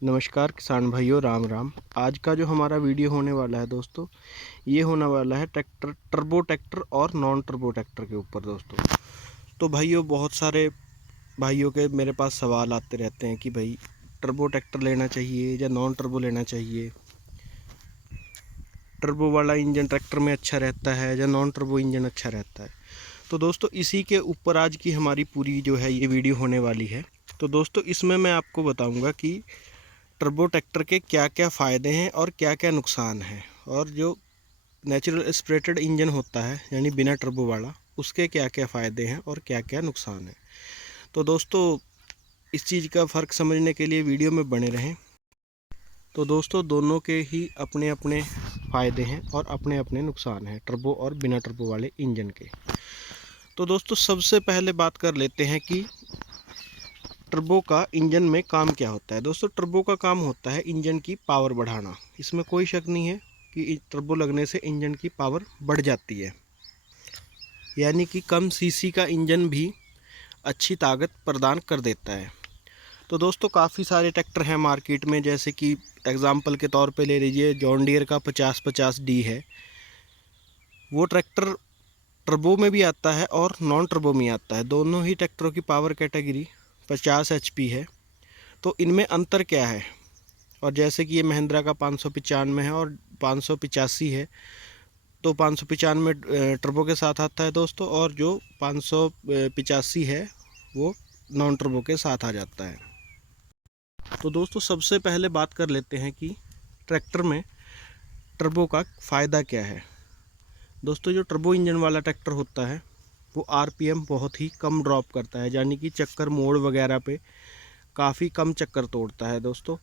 नमस्कार किसान भाइयों, राम राम। आज का जो हमारा वीडियो होने वाला है दोस्तों, ये होने वाला है ट्रैक्टर, टर्बो ट्रैक्टर और नॉन टर्बो ट्रैक्टर के ऊपर दोस्तों। तो भाइयों, बहुत सारे भाइयों के मेरे पास सवाल आते रहते हैं कि भाई टर्बो ट्रैक्टर लेना चाहिए या नॉन टर्बो लेना चाहिए, टर्बो वाला इंजन ट्रैक्टर में अच्छा रहता है या नॉन टर्बो इंजन अच्छा रहता है। तो दोस्तों, इसी के ऊपर आज की हमारी पूरी जो है ये वीडियो होने वाली है। तो दोस्तों, इसमें मैं आपको बताऊँगा कि टर्बो ट्रैक्टर के क्या क्या फ़ायदे हैं और क्या क्या नुकसान हैं, और जो नेचुरल एस्पिरेटेड इंजन होता है यानी बिना टर्बो वाला, उसके क्या क्या फ़ायदे हैं और क्या क्या नुकसान हैं। तो दोस्तों, इस चीज़ का फ़र्क समझने के लिए वीडियो में बने रहें। तो दोस्तों, दोनों के ही अपने अपने फ़ायदे हैं और अपने अपने नुकसान हैं, टर्बो और बिना टर्बो वाले इंजन के। तो दोस्तों, सबसे पहले बात कर लेते हैं कि टर्बो का इंजन में काम क्या होता है। दोस्तों, टर्बो का काम होता है इंजन की पावर बढ़ाना। इसमें कोई शक नहीं है कि टर्बो लगने से इंजन की पावर बढ़ जाती है, यानी कि कम सीसी का इंजन भी अच्छी ताकत प्रदान कर देता है। तो दोस्तों, काफ़ी सारे ट्रैक्टर हैं मार्केट में, जैसे कि एग्ज़ाम्पल के तौर पे ले लीजिए, जॉन डियर का 5050D है। वो ट्रैक्टर टर्बो में भी आता है और नॉन टर्बो में आता है। दोनों ही ट्रैक्टरों की पावर कैटेगरी 50 HP है। तो इनमें अंतर क्या है? और जैसे कि ये महिंद्रा का 595 है और 585 है, तो 595 टर्बो के साथ आता है दोस्तों, और जो 585 है वो नॉन टर्बो के साथ आ जाता है। तो दोस्तों, सबसे पहले बात कर लेते हैं कि ट्रैक्टर में टर्बो का फ़ायदा क्या है। दोस्तों, जो टर्बो इंजन वाला ट्रैक्टर होता है वो RPM बहुत ही कम ड्रॉप करता है, यानी कि चक्कर मोड़ वगैरह पे काफ़ी कम चक्कर तोड़ता है दोस्तों।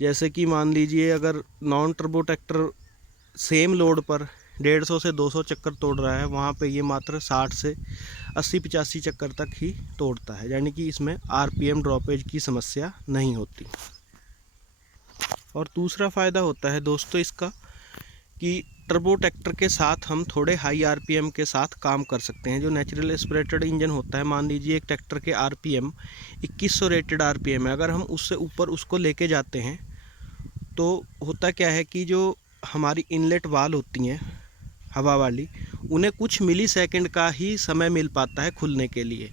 जैसे कि मान लीजिए, अगर non turbo tractor same load पर 150 से 200 चक्कर तोड़ रहा है, वहाँ पे ये मात्र 60 से 80-85 चक्कर तक ही तोड़ता है, यानी कि इसमें RPM ड्रॉपेज की समस्या नहीं होती। और दूसरा फ़ायदा होता है दोस्तों इसका कि टर्बो ट्रैक्टर के साथ हम थोड़े हाई RPM के साथ काम कर सकते हैं। जो नेचुरल एस्पिरेटेड इंजन होता है, मान लीजिए एक ट्रैक्टर के RPM 2100 रेटेड RPM है, अगर हम उससे ऊपर उसको लेके जाते हैं तो होता क्या है कि जो हमारी इनलेट वाल होती हैं हवा वाली, उन्हें कुछ मिली सेकेंड का ही समय मिल पाता है खुलने के लिए।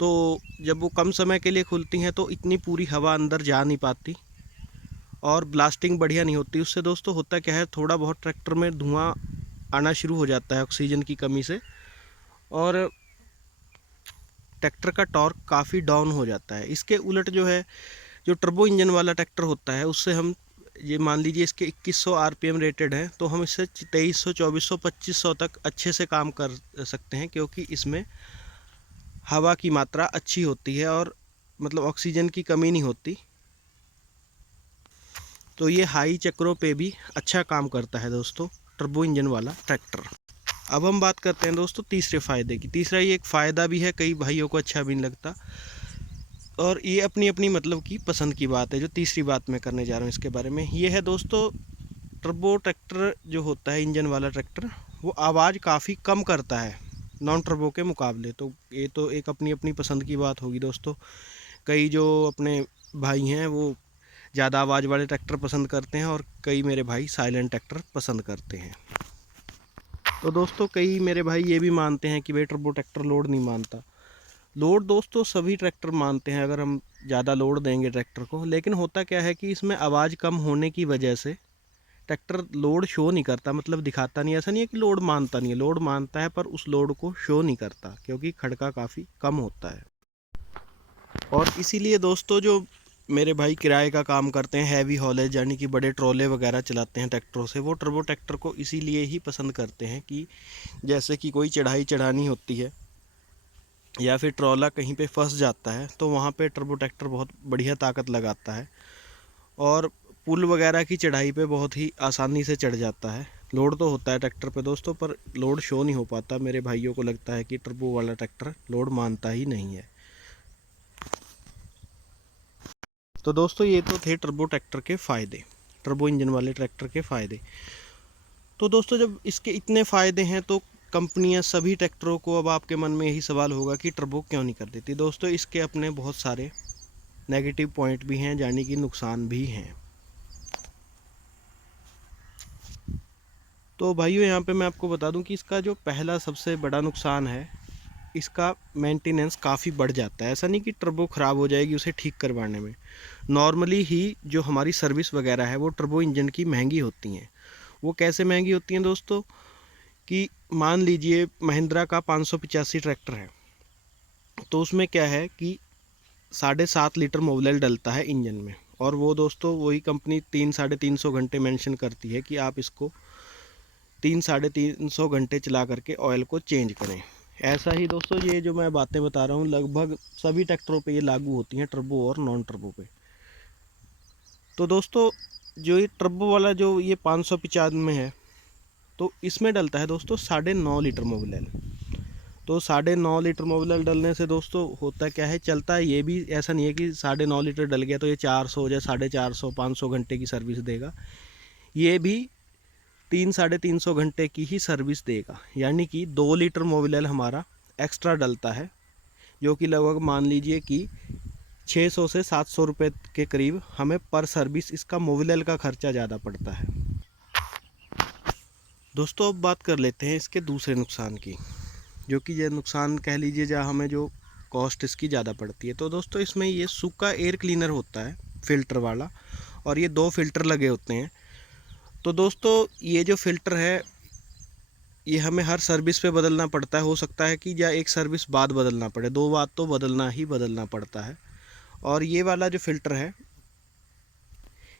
तो जब वो कम समय के लिए खुलती हैं तो इतनी पूरी हवा अंदर जा नहीं पाती और ब्लास्टिंग बढ़िया नहीं होती। उससे दोस्तों होता क्या है, थोड़ा बहुत ट्रैक्टर में धुआं आना शुरू हो जाता है ऑक्सीजन की कमी से, और ट्रैक्टर का टॉर्क काफ़ी डाउन हो जाता है। इसके उलट जो है, जो टर्बो इंजन वाला ट्रैक्टर होता है, उससे हम ये मान लीजिए इसके 2100 RPM रेटेड है, तो हम इससे 2300, 2400, 2500 तक अच्छे से काम कर सकते हैं, क्योंकि इसमें हवा की मात्रा अच्छी होती है और मतलब ऑक्सीजन की कमी नहीं होती। तो ये हाई चक्रों पे भी अच्छा काम करता है दोस्तों, टर्बो इंजन वाला ट्रैक्टर। अब हम बात करते हैं दोस्तों तीसरे फ़ायदे की। तीसरा ये एक फ़ायदा भी है, कई भाइयों को अच्छा भी नहीं लगता, और ये अपनी अपनी मतलब की पसंद की बात है। जो तीसरी बात मैं करने जा रहा हूँ इसके बारे में, ये है दोस्तों, टर्बो ट्रैक्टर जो होता है इंजन वाला ट्रैक्टर, वो आवाज़ काफ़ी कम करता है नॉन टर्बो के मुकाबले। तो ये तो एक अपनी अपनी पसंद की बात होगी दोस्तों। कई जो अपने भाई हैं वो ज़्यादा आवाज़ वाले ट्रैक्टर पसंद करते हैं, और कई मेरे भाई साइलेंट ट्रैक्टर पसंद करते हैं। तो दोस्तों, कई मेरे भाई ये भी मानते हैं कि भाई टर्बो ट्रैक्टर लोड नहीं मानता। लोड दोस्तों सभी ट्रैक्टर मानते हैं अगर हम ज़्यादा लोड देंगे ट्रैक्टर को, लेकिन होता क्या है कि इसमें आवाज़ कम होने की वजह से ट्रैक्टर लोड शो नहीं करता, मतलब दिखाता नहीं। ऐसा नहीं है कि लोड मानता नहीं है, लोड मानता है, पर उस लोड को शो नहीं करता क्योंकि खड़का काफ़ी कम होता है। और इसीलिए दोस्तों, जो मेरे भाई किराए का काम करते हैं, हैवी हॉलेज यानी कि बड़े ट्रॉले वगैरह चलाते हैं ट्रैक्टरों से, वो टर्बो ट्रैक्टर को इसीलिए ही पसंद करते हैं कि जैसे कि कोई चढ़ाई चढ़ानी होती है या फिर ट्रॉला कहीं पे फंस जाता है, तो वहाँ पे टर्बो ट्रैक्टर बहुत बढ़िया ताकत लगाता है और पुल वगैरह की चढ़ाई पे बहुत ही आसानी से चढ़ जाता है। लोड तो होता है ट्रैक्टर पे दोस्तों, पर लोड शो नहीं हो पाता। मेरे भाइयों को लगता है कि टर्बो वाला ट्रैक्टर लोड मानता ही नहीं है। तो दोस्तों, ये तो थे टर्बो ट्रैक्टर के फ़ायदे, टर्बो इंजन वाले ट्रैक्टर के फ़ायदे। तो दोस्तों, जब इसके इतने फ़ायदे हैं तो कंपनियां सभी ट्रैक्टरों को, अब आपके मन में यही सवाल होगा कि टर्बो क्यों नहीं कर देती। दोस्तों, इसके अपने बहुत सारे नेगेटिव पॉइंट भी हैं, यानी कि नुकसान भी हैं। तो भाइयों यहाँ पे मैं आपको बता दूं कि इसका जो पहला सबसे बड़ा नुकसान है, इसका मेंटेनेंस काफ़ी बढ़ जाता है। ऐसा नहीं कि टर्बो ख़राब हो जाएगी उसे ठीक करवाने में, नॉर्मली ही जो हमारी सर्विस वगैरह है वो टर्बो इंजन की महंगी होती हैं। वो कैसे महंगी होती हैं दोस्तों, कि मान लीजिए महिंद्रा का 585 ट्रैक्टर है, तो उसमें क्या है कि 7.5 लीटर मोबिल डलता है इंजन में, और वो दोस्तों वही कंपनी 300-350 घंटे मेंशन करती है कि आप इसको 300-350 घंटे चला करके ऑयल को चेंज करें। ऐसा ही दोस्तों ये जो मैं बातें बता रहा हूँ लगभग सभी ट्रैक्टरों पे ये लागू होती हैं, टर्बो और नॉन टर्बो पे। तो दोस्तों जो ये टर्बो वाला जो ये 595 है, तो इसमें डलता है दोस्तों 9.5 लीटर मोबिल। तो 9.5 लीटर मोबिल डलने से दोस्तों होता क्या है, चलता है ये भी ऐसा नहीं है कि 9.5 लीटर डल गया तो ये 400 या 450 500 घंटे की सर्विस देगा। ये भी 300-350 घंटे की ही सर्विस देगा, यानी कि 2 लीटर मोबिल हमारा एक्स्ट्रा डलता है, जो कि लगभग मान लीजिए कि 600 से 700 रुपये के करीब हमें पर सर्विस इसका मोबिल का खर्चा ज़्यादा पड़ता है। दोस्तों अब बात कर लेते हैं इसके दूसरे नुकसान की, जो कि ये नुकसान कह लीजिए जहाँ हमें जो कॉस्ट इसकी ज़्यादा पड़ती है। तो दोस्तों इसमें ये सूखा एयर क्लीनर होता है फ़िल्टर वाला, और ये 2 फ़िल्टर लगे होते हैं। तो दोस्तों ये जो फ़िल्टर है ये हमें हर सर्विस पे बदलना पड़ता है। हो सकता है कि या एक सर्विस बाद बदलना पड़े, 2 बार तो बदलना पड़ता है। और ये वाला जो फ़िल्टर है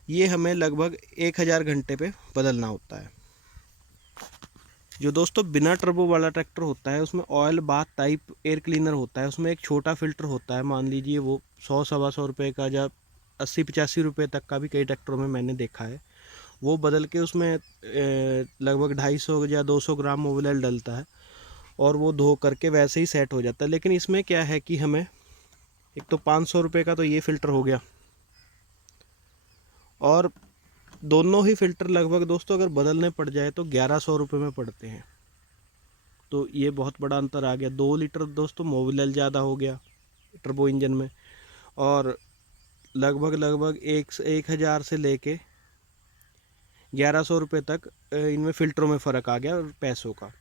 ये हमें लगभग 1000 घंटे पे बदलना होता है। जो दोस्तों बिना टर्बो वाला ट्रैक्टर होता है उसमें oil bath type air cleaner होता है, उसमें एक छोटा फ़िल्टर होता है, मान लीजिए वो 100-125 रुपये का या 80-85 रुपये तक का भी कई ट्रैक्टरों में मैंने देखा है। वो बदल के उसमें लगभग 250 या 200 ग्राम मोबिल डलता है, और वो धो करके वैसे ही सेट हो जाता है। लेकिन इसमें क्या है कि हमें एक तो 500 रुपये का तो ये फ़िल्टर हो गया, और दोनों ही फ़िल्टर लगभग दोस्तों अगर बदलने पड़ जाए तो 1100 रुपये में पड़ते हैं। तो ये बहुत बड़ा अंतर आ गया। 2 लीटर दोस्तों मोबिल ज़्यादा हो गया टर्बो इंजन में, और लगभग 1000 से लेके 1100 रुपये तक इनमें फ़िल्टरों में फ़र्क आ गया और पैसों का।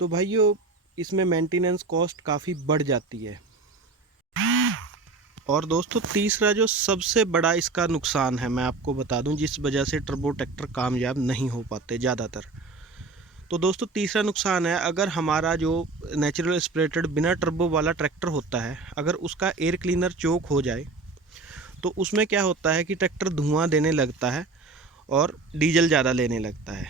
तो भाइयों इसमें मेंटेनेंस कॉस्ट काफ़ी बढ़ जाती है। और दोस्तों तीसरा जो सबसे बड़ा इसका नुकसान है मैं आपको बता दूं, जिस वजह से टर्बो ट्रैक्टर कामयाब नहीं हो पाते ज़्यादातर। तो दोस्तों तीसरा नुकसान है, अगर हमारा जो नेचुरल एस्पिरेटेड बिना टर्बो वाला ट्रैक्टर होता है, अगर उसका एयर क्लीनर चोक हो जाए तो उसमें क्या होता है कि ट्रैक्टर धुआं देने लगता है और डीजल ज़्यादा लेने लगता है।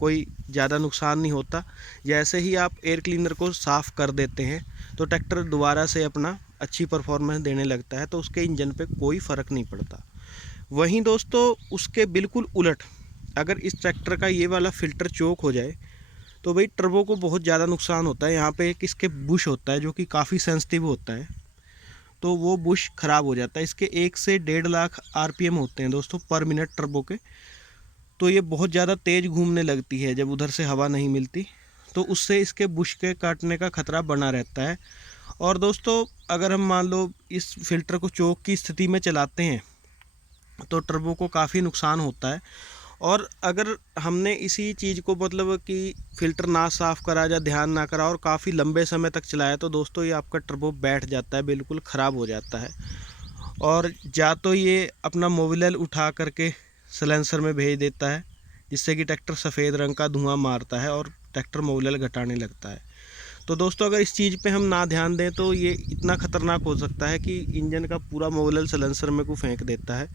कोई ज़्यादा नुकसान नहीं होता, जैसे ही आप एयर क्लीनर को साफ़ कर देते हैं तो ट्रैक्टर दोबारा से अपना अच्छी परफॉर्मेंस देने लगता है, तो उसके इंजन पे कोई फ़र्क नहीं पड़ता। वहीं दोस्तों उसके बिल्कुल उलट, अगर इस ट्रैक्टर का ये वाला फ़िल्टर चोक हो जाए तो भाई टर्बो को बहुत ज़्यादा नुकसान होता है। यहाँ पे एक इसके बुश होता है जो कि काफ़ी सेंसिटिव होता है, तो वो बुश ख़राब हो जाता है। इसके 1 से 1.5 लाख RPM होते हैं दोस्तों पर मिनट टर्बो के, तो ये बहुत ज़्यादा तेज़ घूमने लगती है जब उधर से हवा नहीं मिलती, तो उससे इसके बुश के काटने का ख़तरा बना रहता है। और दोस्तों अगर हम मान लो इस फ़िल्टर को चोक की स्थिति में चलाते हैं तो टर्बो को काफ़ी नुकसान होता है। और अगर हमने इसी चीज़ को मतलब कि फ़िल्टर ना साफ़ करा या ध्यान ना करा और काफ़ी लंबे समय तक चलाया तो दोस्तों ये आपका टर्बो बैठ जाता है, बिल्कुल ख़राब हो जाता है। और या तो ये अपना मोबिल उठा करके सलेंसर में भेज देता है, जिससे कि ट्रैक्टर सफ़ेद रंग का धुआं मारता है और ट्रैक्टर मोबिल घटाने लगता है। तो दोस्तों अगर इस चीज़ पे हम ना ध्यान दें तो ये इतना ख़तरनाक हो सकता है कि इंजन का पूरा मोबिल सलेंसर में को फेंक देता है,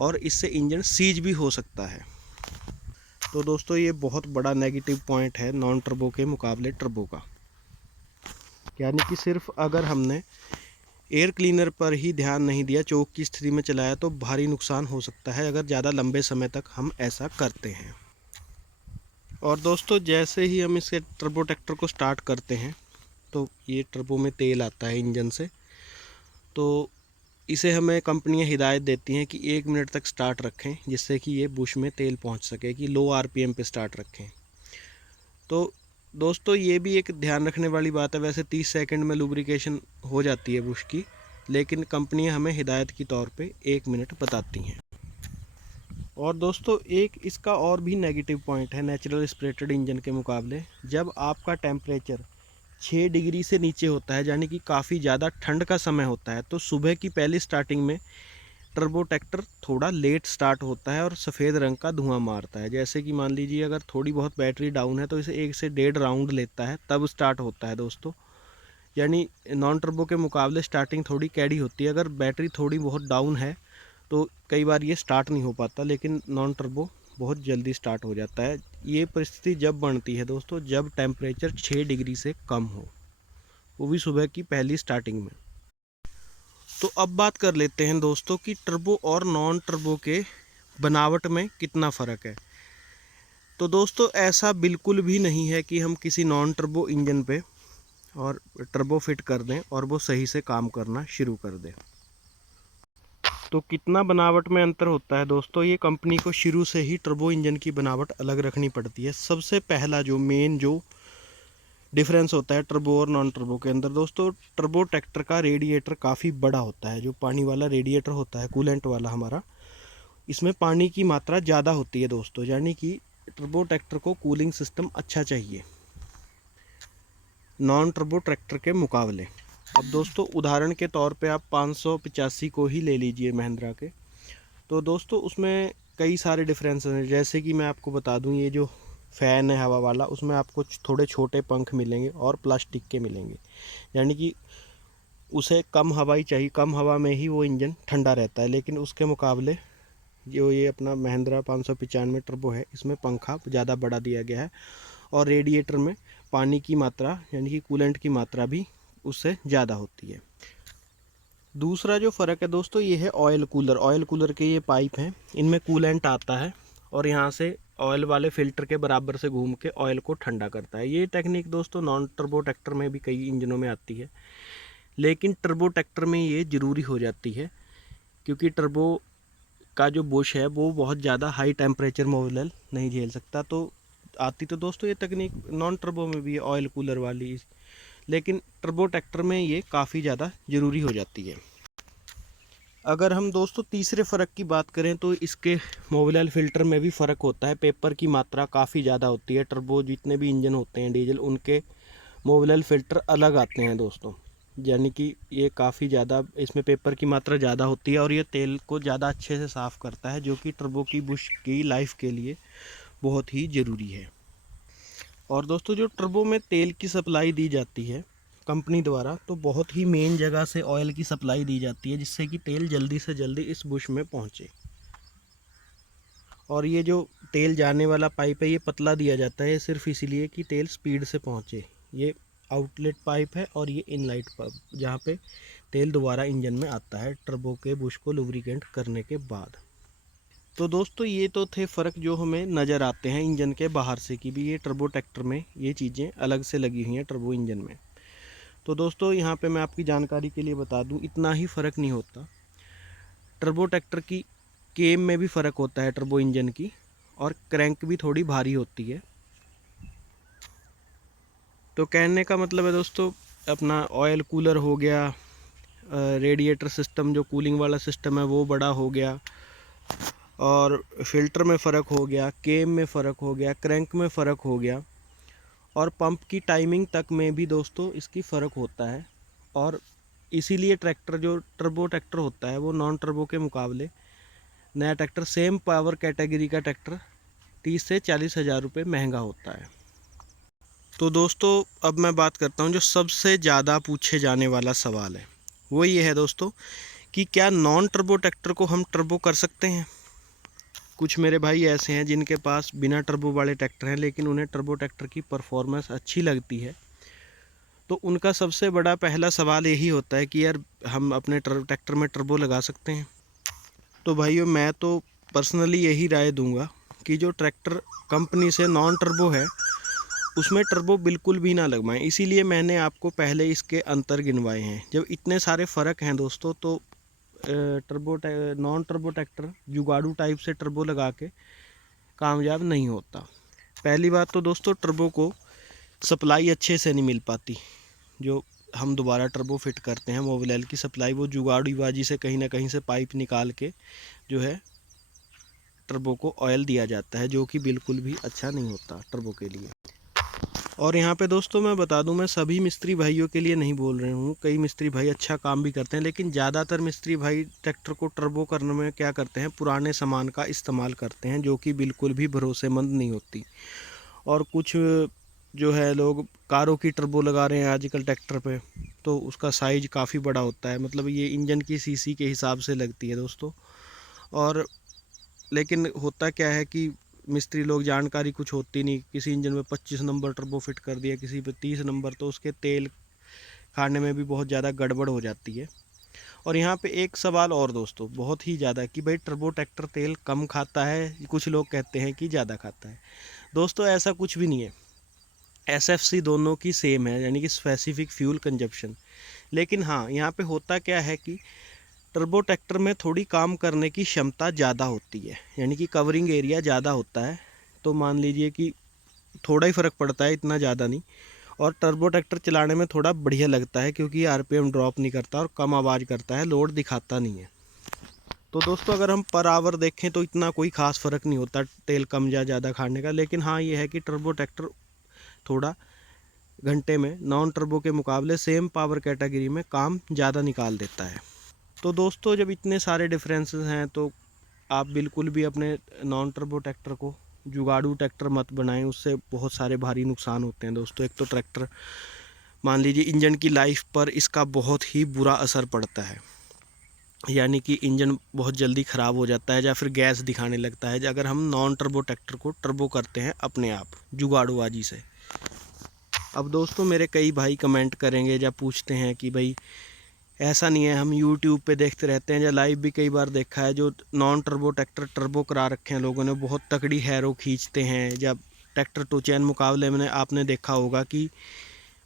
और इससे इंजन सीज भी हो सकता है। तो दोस्तों ये बहुत बड़ा नेगेटिव पॉइंट है नॉन टर्बो के मुकाबले टर्बो का, यानी कि सिर्फ अगर हमने एयर क्लीनर पर ही ध्यान नहीं दिया, चोक की स्थिति में चलाया, तो भारी नुकसान हो सकता है अगर ज़्यादा लंबे समय तक हम ऐसा करते हैं। और दोस्तों जैसे ही हम इसके टर्बो ट्रैक्टर को स्टार्ट करते हैं तो ये टर्बो में तेल आता है इंजन से, तो इसे हमें कंपनियां हिदायत देती हैं कि 1 मिनट तक स्टार्ट रखें, जिससे कि ये बुश में तेल पहुंच सके, कि लो RPM पे स्टार्ट रखें। तो दोस्तों ये भी एक ध्यान रखने वाली बात है। वैसे 30 सेकंड में लुब्रिकेशन हो जाती है बुश की, लेकिन कंपनियां हमें हिदायत के तौर पे 1 मिनट बताती हैं। और दोस्तों एक इसका और भी नेगेटिव पॉइंट है नेचुरल एस्पिरेटेड इंजन के मुकाबले। जब आपका टेम्परेचर 6 डिग्री से नीचे होता है, यानी कि काफ़ी ज़्यादा ठंड का समय होता है, तो सुबह की पहली स्टार्टिंग में टर्बो ट्रैक्टर थोड़ा लेट स्टार्ट होता है और सफ़ेद रंग का धुआं मारता है। जैसे कि मान लीजिए अगर थोड़ी बहुत बैटरी डाउन है तो इसे 1 से 1.5 राउंड लेता है, तब स्टार्ट होता है दोस्तों। यानी नॉन टर्बो के मुकाबले स्टार्टिंग थोड़ी कैडी होती है। अगर बैटरी थोड़ी बहुत डाउन है तो कई बार ये स्टार्ट नहीं हो पाता, लेकिन नॉन टर्बो बहुत जल्दी स्टार्ट हो जाता है। ये परिस्थिति जब बनती है दोस्तों जब टेम्परेचर 6 डिग्री से कम हो, वो भी सुबह की पहली स्टार्टिंग में। तो अब बात कर लेते हैं दोस्तों कि टर्बो और नॉन टर्बो के बनावट में कितना फ़र्क है। तो दोस्तों ऐसा बिल्कुल भी नहीं है कि हम किसी नॉन टर्बो इंजन पे और टर्बो फिट कर दें और वो सही से काम करना शुरू कर दें। तो कितना बनावट में अंतर होता है दोस्तों, ये कंपनी को शुरू से ही टर्बो इंजन की बनावट अलग रखनी पड़ती है। सबसे पहला जो मेन जो डिफरेंस होता है टर्बो और नॉन टर्बो के अंदर दोस्तों, टर्बो ट्रैक्टर का रेडिएटर काफ़ी बड़ा होता है। जो पानी वाला रेडिएटर होता है, कूलेंट वाला हमारा, इसमें पानी की मात्रा ज़्यादा होती है दोस्तों, यानी कि टर्बो ट्रैक्टर को कूलिंग सिस्टम अच्छा चाहिए नॉन टर्बो ट्रैक्टर के मुकाबले। अब दोस्तों उदाहरण के तौर पे आप 585 को ही ले लीजिए महिंद्रा के, तो दोस्तों उसमें कई सारे डिफरेंस हैं। जैसे कि मैं आपको बता दूं, ये जो फ़ैन है हवा वाला, उसमें आपको थोड़े छोटे पंख मिलेंगे और प्लास्टिक के मिलेंगे, यानी कि उसे कम हवा ही चाहिए, कम हवा में ही वो इंजन ठंडा रहता है। लेकिन उसके मुकाबले जो ये अपना महिंद्रा 595 टर्बो है, इसमें पंखा ज़्यादा बड़ा दिया गया है और रेडिएटर में पानी की मात्रा यानी कि कूलेंट की मात्रा भी उससे ज़्यादा होती है। दूसरा जो फ़र्क है दोस्तों ये है ऑयल कूलर। ऑयल कूलर के ये पाइप हैं, इनमें कूलेंट आता है और यहाँ से ऑयल वाले फ़िल्टर के बराबर से घूम के ऑयल को ठंडा करता है। ये टेक्निक दोस्तों नॉन टर्बो ट्रैक्टर में भी कई इंजनों में आती है, लेकिन टर्बो ट्रैक्टर में ये ज़रूरी हो जाती है क्योंकि टर्बो का जो बुश है वो बहुत ज़्यादा हाई टेम्परेचर मॉडल नहीं झेल सकता। तो आती तो दोस्तों ये तकनीक नॉन टर्बो में भी है, ऑयल कूलर वाली, लेकिन टर्बो ट्रैक्टर में ये काफ़ी ज़्यादा ज़रूरी हो जाती है। अगर हम दोस्तों तीसरे फ़र्क की बात करें तो इसके मोबिल फ़िल्टर में भी फ़र्क होता है। पेपर की मात्रा काफ़ी ज़्यादा होती है। टर्बो जितने भी इंजन होते हैं डीजल, उनके मोबिल फ़िल्टर अलग आते हैं दोस्तों, यानी कि ये काफ़ी ज़्यादा इसमें पेपर की मात्रा ज़्यादा होती है और ये तेल को ज़्यादा अच्छे से साफ़ करता है, जो कि टर्बो की बुश की लाइफ के लिए बहुत ही ज़रूरी है। और दोस्तों जो टर्बो में तेल की सप्लाई दी जाती है कंपनी द्वारा, तो बहुत ही मेन जगह से ऑयल की सप्लाई दी जाती है जिससे कि तेल जल्दी से जल्दी इस बुश में पहुंचे। और ये जो तेल जाने वाला पाइप है ये पतला दिया जाता है सिर्फ इसीलिए कि तेल स्पीड से पहुंचे। ये आउटलेट पाइप है और ये इनलाइट पाइप जहाँ पे तेल दोबारा इंजन में आता है टर्बो के बुश को लुब्रिकेंट करने के बाद। तो दोस्तों ये तो थे फ़र्क जो हमें नज़र आते हैं इंजन के बाहर से कि भी ये टर्बो ट्रैक्टर में ये चीज़ें अलग से लगी हुई हैं टर्बो इंजन में। तो दोस्तों यहाँ पे मैं आपकी जानकारी के लिए बता दूँ, इतना ही फ़र्क नहीं होता। टर्बो ट्रैक्टर की केम में भी फ़र्क होता है टर्बो इंजन की, और क्रैंक भी थोड़ी भारी होती है। तो कहने का मतलब है दोस्तों अपना ऑयल कूलर हो गया, रेडिएटर सिस्टम जो कूलिंग वाला सिस्टम है वो बड़ा हो गया, और फ़िल्टर में फ़र्क हो गया, केम में फ़र्क हो गया, क्रैंक में फ़र्क हो गया, और पंप की टाइमिंग तक में भी दोस्तों इसकी फ़र्क होता है। और इसीलिए ट्रैक्टर जो टर्बो ट्रैक्टर होता है वो नॉन टर्बो के मुकाबले नया ट्रैक्टर सेम पावर कैटेगरी का ट्रैक्टर 30 से 40 हज़ार रुपये महंगा होता है। तो दोस्तों अब मैं बात करता हूँ जो सबसे ज़्यादा पूछे जाने वाला सवाल है, वो ये है दोस्तों कि क्या नॉन टर्बो ट्रैक्टर को हम टर्बो कर सकते हैं। कुछ मेरे भाई ऐसे हैं जिनके पास बिना टर्बो वाले ट्रैक्टर हैं लेकिन उन्हें टर्बो ट्रैक्टर की परफॉर्मेंस अच्छी लगती है। तो उनका सबसे बड़ा पहला सवाल यही होता है कि यार हम अपने ट्रैक्टर में टर्बो लगा सकते हैं। तो भाइयों मैं तो पर्सनली यही राय दूंगा कि जो ट्रैक्टर कंपनी से नॉन टर्बो है उसमें टर्बो बिल्कुल भी ना लगवाएं। इसीलिए मैंने आपको पहले इसके अंतर गिनवाए हैं। जब इतने सारे फ़र्क हैं दोस्तों, तो नॉन टर्बो ट्रैक्टर जुगाड़ू टाइप से टर्बो लगा के कामयाब नहीं होता। पहली बात तो दोस्तों टर्बो को सप्लाई अच्छे से नहीं मिल पाती। जो हम दोबारा टर्बो फिट करते हैं मोबिल ऑयल की सप्लाई, वो जुगाड़ीबाजी से कहीं ना कहीं से पाइप निकाल के जो है टर्बो को ऑयल दिया जाता है, जो कि बिल्कुल भी अच्छा नहीं होता टर्बो के लिए। और यहाँ पे दोस्तों मैं बता दूं, मैं सभी मिस्त्री भाइयों के लिए नहीं बोल रहा हूँ, कई मिस्त्री भाई अच्छा काम भी करते हैं, लेकिन ज़्यादातर मिस्त्री भाई ट्रैक्टर को टर्बो करने में क्या करते हैं, पुराने सामान का इस्तेमाल करते हैं, जो कि बिल्कुल भी भरोसेमंद नहीं होती। और कुछ जो है लोग कारों की टर्बो लगा रहे हैं आजकल ट्रैक्टर पे, तो उसका साइज़ काफ़ी बड़ा होता है, मतलब ये इंजन की सीसी के हिसाब से लगती है दोस्तों। और लेकिन होता क्या है कि मिस्त्री लोग जानकारी कुछ होती नहीं, किसी इंजन में 25 नंबर टर्बो फिट कर दिया, किसी पे 30 नंबर, तो उसके तेल खाने में भी बहुत ज़्यादा गड़बड़ हो जाती है। और यहाँ पे एक सवाल और दोस्तों बहुत ही ज़्यादा कि भाई टर्बो ट्रैक्टर तेल कम खाता है, कुछ लोग कहते हैं कि ज़्यादा खाता है। दोस्तों ऐसा कुछ भी नहीं है, SFC दोनों की सेम है, यानी कि स्पेसिफिक फ्यूल कंजप्शन। लेकिन हाँ, यहाँ पे होता क्या है कि टर्बो ट्रैक्टर में थोड़ी काम करने की क्षमता ज़्यादा होती है, यानी कि कवरिंग एरिया ज़्यादा होता है, तो मान लीजिए कि थोड़ा ही फ़र्क पड़ता है, इतना ज़्यादा नहीं। और टर्बो ट्रैक्टर चलाने में थोड़ा बढ़िया लगता है, क्योंकि RPM ड्रॉप नहीं करता और कम आवाज़ करता है, लोड दिखाता नहीं है। तो दोस्तों अगर हम पर आवर देखें तो इतना कोई ख़ास फ़र्क नहीं होता तेल कम या ज़्यादा खाने का। लेकिन हाँ, ये है कि टर्बो ट्रैक्टर थोड़ा घंटे में नॉन टर्बो के मुकाबले सेम पावर कैटेगरी में काम ज़्यादा निकाल देता है। तो दोस्तों जब इतने सारे डिफरेंसेस हैं, तो आप बिल्कुल भी अपने नॉन टर्बो ट्रैक्टर को जुगाड़ू ट्रैक्टर मत बनाएं, उससे बहुत सारे भारी नुकसान होते हैं दोस्तों। एक तो ट्रैक्टर मान लीजिए इंजन की लाइफ पर इसका बहुत ही बुरा असर पड़ता है, यानी कि इंजन बहुत जल्दी ख़राब हो जाता है या फिर गैस दिखाने लगता है अगर हम नॉन टर्बो ट्रैक्टर को टर्बो करते हैं अपने आप जुगाड़ूबाजी से। अब दोस्तों मेरे कई भाई कमेंट करेंगे या पूछते हैं कि भाई ऐसा नहीं है, हम YouTube पे देखते रहते हैं या लाइव भी कई बार देखा है, जो नॉन टर्बो ट्रैक्टर टर्बो करा रखे हैं लोगों ने, बहुत तगड़ी हैरो खींचते हैं। जब ट्रैक्टर टू चैन मुकाबले में आपने देखा होगा कि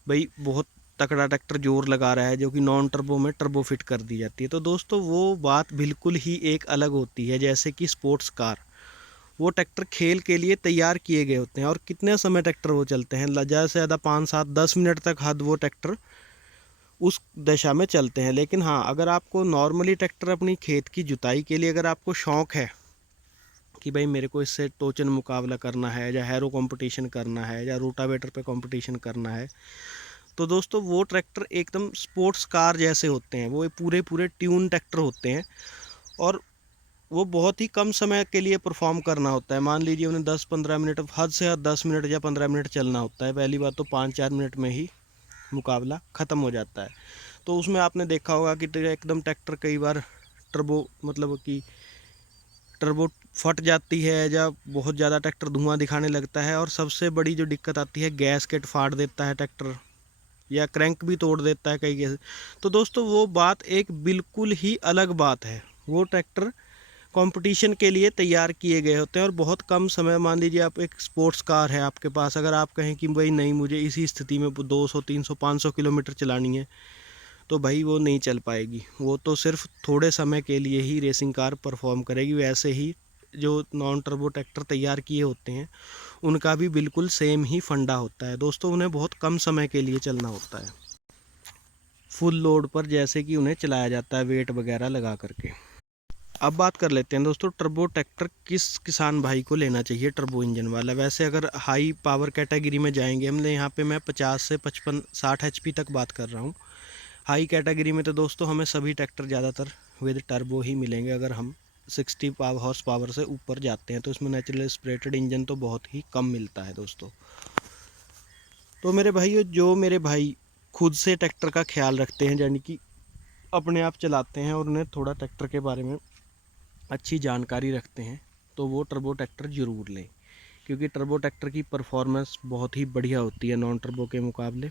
भाई बहुत तगड़ा ट्रैक्टर जोर लगा रहा है, जो कि नॉन टर्बो में टर्बो फिट कर दी जाती है। तो दोस्तों वो बात बिल्कुल ही एक अलग होती है। जैसे कि स्पोर्ट्स कार, वो ट्रैक्टर खेल के लिए तैयार किए गए होते हैं, और कितने समय ट्रैक्टर वो चलते हैं, ज़्यादा से ज़्यादा 5-7-10 मिनट तक हद वो ट्रैक्टर उस दशा में चलते हैं। लेकिन हाँ, अगर आपको नॉर्मली ट्रैक्टर अपनी खेत की जुताई के लिए अगर आपको शौक़ है कि भाई मेरे को इससे टोचन मुकाबला करना है या हैरो कंपटीशन करना है या रोटावेटर पे कंपटीशन करना है, तो दोस्तों वो ट्रैक्टर एकदम स्पोर्ट्स कार जैसे होते हैं, वो पूरे पूरे ट्यून ट्रैक्टर होते हैं, और वो बहुत ही कम समय के लिए परफॉर्म करना होता है। मान लीजिए उन्हें 10-15 मिनट, हद से हद 10 मिनट या 15 मिनट चलना होता है। पहली बात तो 5-4 मिनट में ही मुकाबला ख़त्म हो जाता है। तो उसमें आपने देखा होगा कि एकदम ट्रैक्टर कई बार टर्बो मतलब कि टर्बो फट जाती है या बहुत ज़्यादा ट्रैक्टर धुआं दिखाने लगता है, और सबसे बड़ी जो दिक्कत आती है, गैसकेट फाड़ देता है ट्रैक्टर, या क्रैंक भी तोड़ देता है कई केस। तो दोस्तों वो बात एक बिल्कुल ही अलग बात है। वो ट्रैक्टर कंपटीशन के लिए तैयार किए गए होते हैं, और बहुत कम समय, मान लीजिए आप एक स्पोर्ट्स कार है आपके पास, अगर आप कहें कि भाई नहीं मुझे इसी स्थिति में 200-300-500 किलोमीटर चलानी है, तो भाई वो नहीं चल पाएगी। वो तो सिर्फ थोड़े समय के लिए ही रेसिंग कार परफॉर्म करेगी। वैसे ही जो नॉन टर्बो ट्रैक्टर तैयार किए होते हैं, उनका भी बिल्कुल सेम ही फंडा होता है दोस्तों। उन्हें बहुत कम समय के लिए चलना होता है, फुल लोड पर जैसे कि उन्हें चलाया जाता है वेट वगैरह लगा करके। अब बात कर लेते हैं दोस्तों, टर्बो ट्रैक्टर किस किसान भाई को लेना चाहिए टर्बो इंजन वाला। वैसे अगर हाई पावर कैटेगरी में जाएंगे हमने, यहाँ पे मैं 50 से 55-60 HP तक बात कर रहा हूँ। हाई कैटेगरी में तो दोस्तों हमें सभी ट्रैक्टर ज़्यादातर विद टर्बो ही मिलेंगे। अगर हम 60 हॉर्स पावर से ऊपर जाते हैं, तो इसमें नेचुरल एस्पिरेटेड इंजन तो बहुत ही कम मिलता है दोस्तों। तो मेरे भाइयों, जो मेरे भाई खुद से ट्रैक्टर का ख्याल रखते हैं, यानी कि अपने आप चलाते हैं और उन्हें थोड़ा ट्रैक्टर के बारे में अच्छी जानकारी रखते हैं, तो वो टर्बो ट्रैक्टर ज़रूर लें, क्योंकि टर्बो ट्रैक्टर की परफॉर्मेंस बहुत ही बढ़िया होती है नॉन टर्बो के मुकाबले।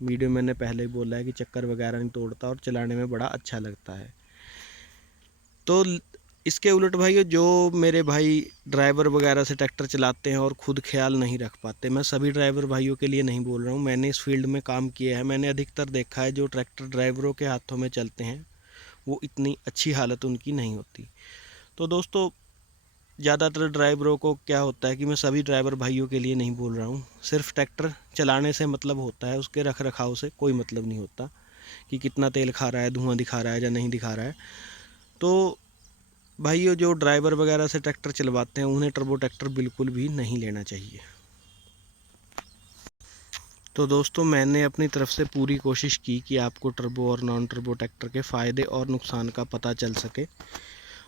वीडियो मैंने पहले ही बोला है कि चक्कर वगैरह नहीं तोड़ता और चलाने में बड़ा अच्छा लगता है। तो इसके उलट भाई, जो मेरे भाई ड्राइवर वगैरह से ट्रैक्टर चलाते हैं और ख़ुद ख्याल नहीं रख पाते, मैं सभी ड्राइवर भाइयों के लिए नहीं बोल रहा हूँ, मैंने इस फील्ड में काम किया है, मैंने अधिकतर देखा है जो ट्रैक्टर ड्राइवरों के हाथों में चलते हैं वो इतनी अच्छी हालत उनकी नहीं होती। तो दोस्तों ज़्यादातर ड्राइवरों को क्या होता है कि मैं सभी ड्राइवर भाइयों के लिए नहीं बोल रहा हूँ, सिर्फ ट्रैक्टर चलाने से मतलब होता है, उसके रख रखाव से कोई मतलब नहीं होता कि कितना तेल खा रहा है, धुआं दिखा रहा है या नहीं दिखा रहा है। तो भाइयों जो ड्राइवर वगैरह से ट्रैक्टर चलवाते हैं उन्हें टर्बो ट्रैक्टर बिल्कुल भी नहीं लेना चाहिए। तो दोस्तों मैंने अपनी तरफ से पूरी कोशिश की कि आपको टर्बो और नॉन टर्बो ट्रैक्टर के फ़ायदे और नुकसान का पता चल सके।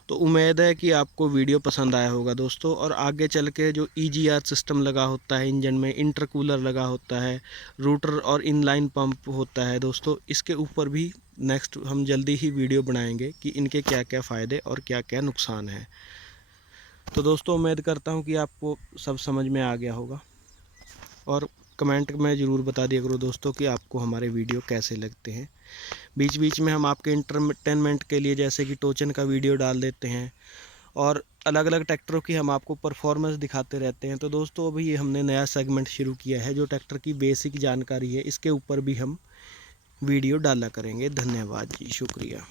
तो उम्मीद है कि आपको वीडियो पसंद आया होगा दोस्तों। और आगे चल के जो EGR सिस्टम लगा होता है इंजन में, इंटरकूलर लगा होता है, रूटर और इनलाइन पंप होता है दोस्तों, इसके ऊपर भी नेक्स्ट हम जल्दी ही वीडियो बनाएंगे कि इनके क्या क्या फ़ायदे और क्या क्या नुकसान हैं। तो दोस्तों उम्मीद करता हूँ कि आपको सब समझ में आ गया होगा, और कमेंट में ज़रूर बता दिया करो दोस्तों कि आपको हमारे वीडियो कैसे लगते हैं। बीच बीच में हम आपके इंटरटेनमेंट के लिए जैसे कि टोचन का वीडियो डाल देते हैं और अलग अलग ट्रैक्टरों की हम आपको परफॉर्मेंस दिखाते रहते हैं। तो दोस्तों अभी ये हमने नया सेगमेंट शुरू किया है जो ट्रैक्टर की बेसिक जानकारी है, इसके ऊपर भी हम वीडियो डाला करेंगे। धन्यवाद जी, शुक्रिया।